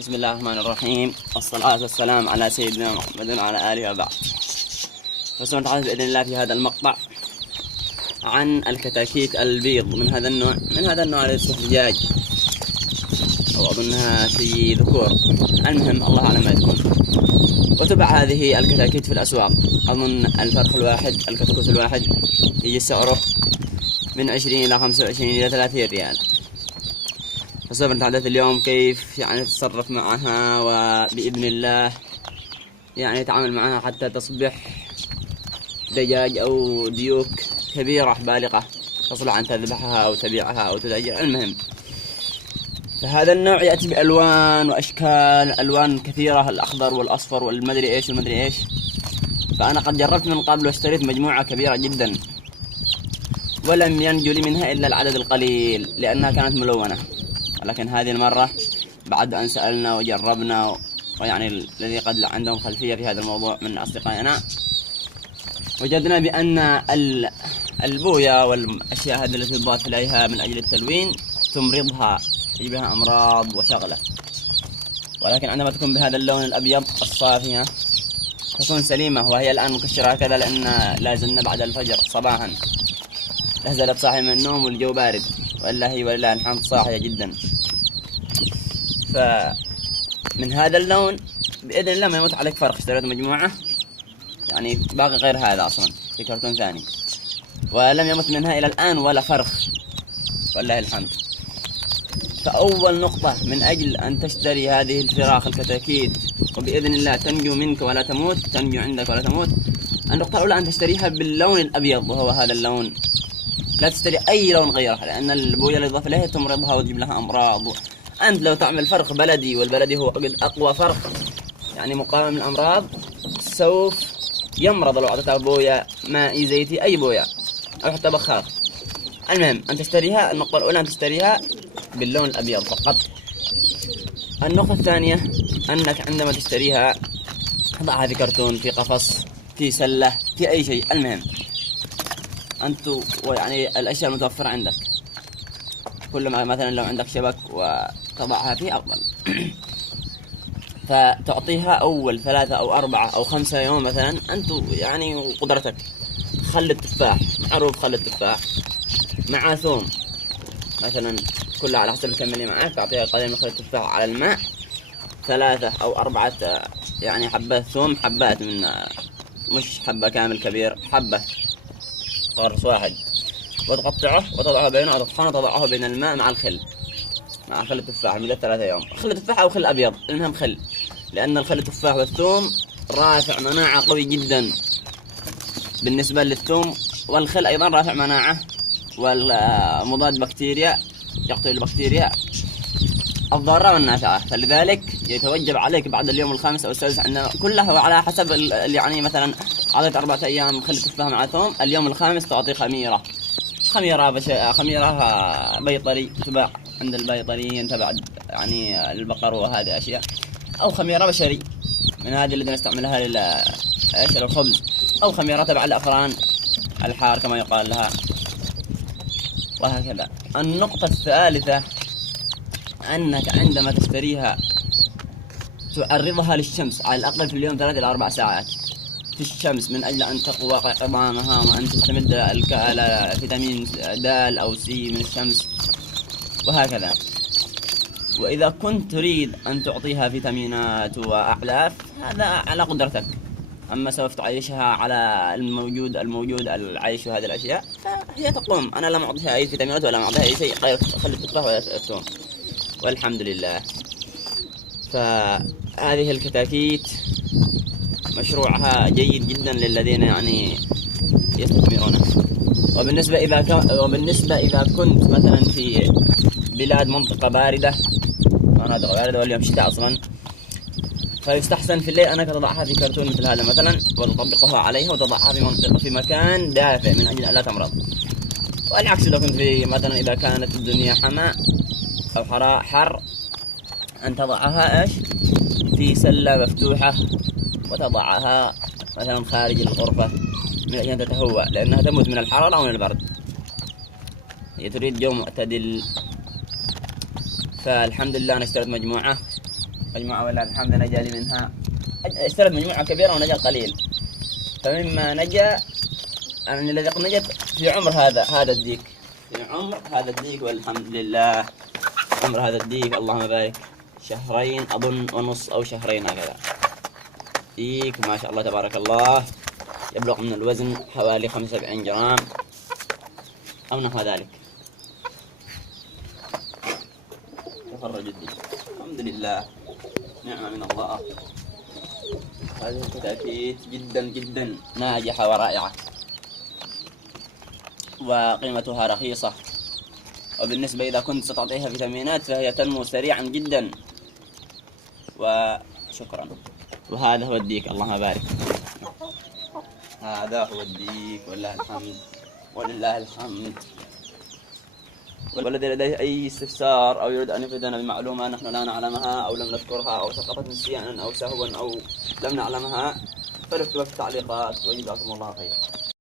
بسم الله الرحمن الرحيم، والصلاة والسلام على سيدنا محمد وعلى آله وبعد. فسوف نتحدث بإذن الله في هذا المقطع عن الكتاكيت البيض من هذا النوع السفرجاج، أو أظنها في ذكور. المهم الله أعلم ما تكون. وتباع هذه الكتاكيت في الأسواق. أظن الفرخ الواحد، الكتكوت الواحد يجي سعره من 20 إلى 25 إلى 30 ريال. فسوف نتحدث اليوم كيف تتصرف معها، وبإذن الله نتعامل معها حتى تصبح دجاج أو ديوك كبيرة بالغة تصلح أن تذبحها أو تبيعها أو تدجر. المهم، فهذا النوع يأتي بألوان وأشكال، ألوان كثيرة، الأخضر والأصفر والمدري إيش والمدري إيش. فأنا قد جربت من قبل واشتريت مجموعة كبيرة جدا، ولم ينجو لي منها إلا العدد القليل لأنها كانت ملونة. ولكن هذه المرة بعد أن سألنا وجربنا، الذي قد عندهم خلفية في هذا الموضوع من أصدقائنا، وجدنا بأن البويا والأشياء هذه التي تضاف إليها من أجل التلوين تمرضها، تجيب لها أمراض وشغلة. ولكن عندما تكون بهذا اللون الأبيض الصافي تكون سليمة. وهي الآن مكشرة هكذا لأن لا زلنا بعد الفجر صباحا، لا زالت صاحية من النوم والجو بارد، ولله الحمد صاحية جدا. فمن هذا اللون بإذن الله ما يموت عليك فرخ. اشتريت مجموعة باقي غير هذا أصلا في كرتون ثاني، ولم يمت منها إلى الآن ولا فرخ، والله الحمد. فأول نقطة من أجل أن تشتري هذه الفراخ الكتاكيت وبإذن الله تنجو منك ولا تموت، تنجو عندك ولا تموت، النقطة الأولى أن تشتريها باللون الأبيض، وهو هذا اللون. لا تشتري أي لون غيره، لأن البويا اللي يضاف إليها تمرضها وتجيب لها أمراض. أنت لو تعمل فرخ بلدي، والبلدي هو أقوى فرخ مقاوم للأمراض، سوف يمرض لو أعطيته بويا مائي زيتي، أي بويا أو حتى بخار. المهم أن تشتريها، النقطة الأولى أن تشتريها باللون الأبيض فقط. النقطة الثانية أنك عندما تشتريها ضعها في كرتون، في قفص، في سلة، في أي شيء. المهم أنتو الأشياء المتوفرة عندك، كل ما مثلا لو عندك شبك وتضعها فيه أفضل. فتعطيها أول 3 أو 4 أو 5 يوم مثلا، أنتو قدرتك. خل التفاح، معروف خل التفاح مع ثوم مثلا، كلها على حسب الكمية اللي معك. تعطيها قليل من خل التفاح على الماء، 3 أو 4 حبات ثوم، حبات من مش حبة كامل كبير، حبة قرص واحد، وتقطعه وتضعه بينه، أو تطحنه وتضعه بين الماء مع الخل، مع خل التفاح لمدة 3 يوم. خل التفاح أو خل أبيض، المهم خل، لأن الخل التفاح والثوم رافع مناعة قوي جدا بالنسبة للثوم، والخل أيضا رافع مناعة والمضاد بكتيريا، يقتل البكتيريا الضارة والنافعة. فلذلك يتوجب عليك بعد اليوم الخامس أو السادس، عندما كلها على حسب مثلا عطيت 4 أيام خل التفاح مع ثوم، اليوم الخامس تعطي خميرة بيطري تباع عند البيطريين تبع البقر وهذه أشياء، أو خميرة بشري من هذه اللي نستعملها للخبز، أو خميرة تبع الأفران الحار كما يقال لها، وهكذا. النقطة الثالثة أنك عندما تشتريها تعرضها للشمس على الأقل في اليوم 3 إلى 4 ساعات في الشمس، من أجل أن تقوى عظامها وأن تستمد فيتامين د أو سي من الشمس، وهكذا. وإذا كنت تريد أن تعطيها فيتامينات وأعلاف، هذا على قدرتك. أما سوف تعيشها على الموجود العيش وهذه الأشياء، فهي تقوم. أنا لم أعطيها أي فيتامينات ولا أعطيها أي شيء غير خل التفاح والثوم، والحمد لله. فهذه الكتاكيت مشروعها جيد جدا للذين يستثمرونه. وبالنسبة إذا كنت مثلا في بلاد منطقة باردة، مناطق باردة واليوم شتاء أصلا، فيستحسن في الليل أنك تضعها في كرتون مثل هذا مثلا، وتطبقها عليها وتضعها في مكان دافئ من أجل ألا تمرض. والعكس لو كنت في مثلا إذا كانت الدنيا حمى أو حر، أن تضعها في سلة مفتوحة، وتضعها مثلا خارج الغرفة من أجل أن تتهوى، لأنها تموت من الحرارة أو من البرد. هي تريد جو معتدل. فالحمد لله أنا اشتريت مجموعة مجموعة ولله الحمد نجا لي منها، اشترت مجموعة كبيرة ونجا قليل. فمما نجا يعني الذي قد نجت في عمر هذا الديك، في عمر هذا الديك والحمد لله. عمر هذا الديك اللهم بارك 2 أظن ونص أو 2 هكذا. ديك ما شاء الله تبارك الله، يبلغ من الوزن حوالي 75 جرام أو نحو ذلك. تخرج الديك الحمد لله، نعمة من الله. هذه الكتاكيت جدا جدا ناجحة ورائعة، وقيمتها رخيصة، وبالنسبة إذا كنت ستعطيها فيتامينات فهي تنمو سريعا جدا. وشكرا. وهذا هو الديك اللهم بارك، هذا هو الديك ولله الحمد ولله الحمد. والذي لديه أي استفسار أو يريد أن يفيدنا بمعلومة نحن لا نعلمها أو لم نذكرها أو سقطت نسيانا أو سهوا أو لم نعلمها فليكتبها في التعليقات، وجزاكم الله خيرا.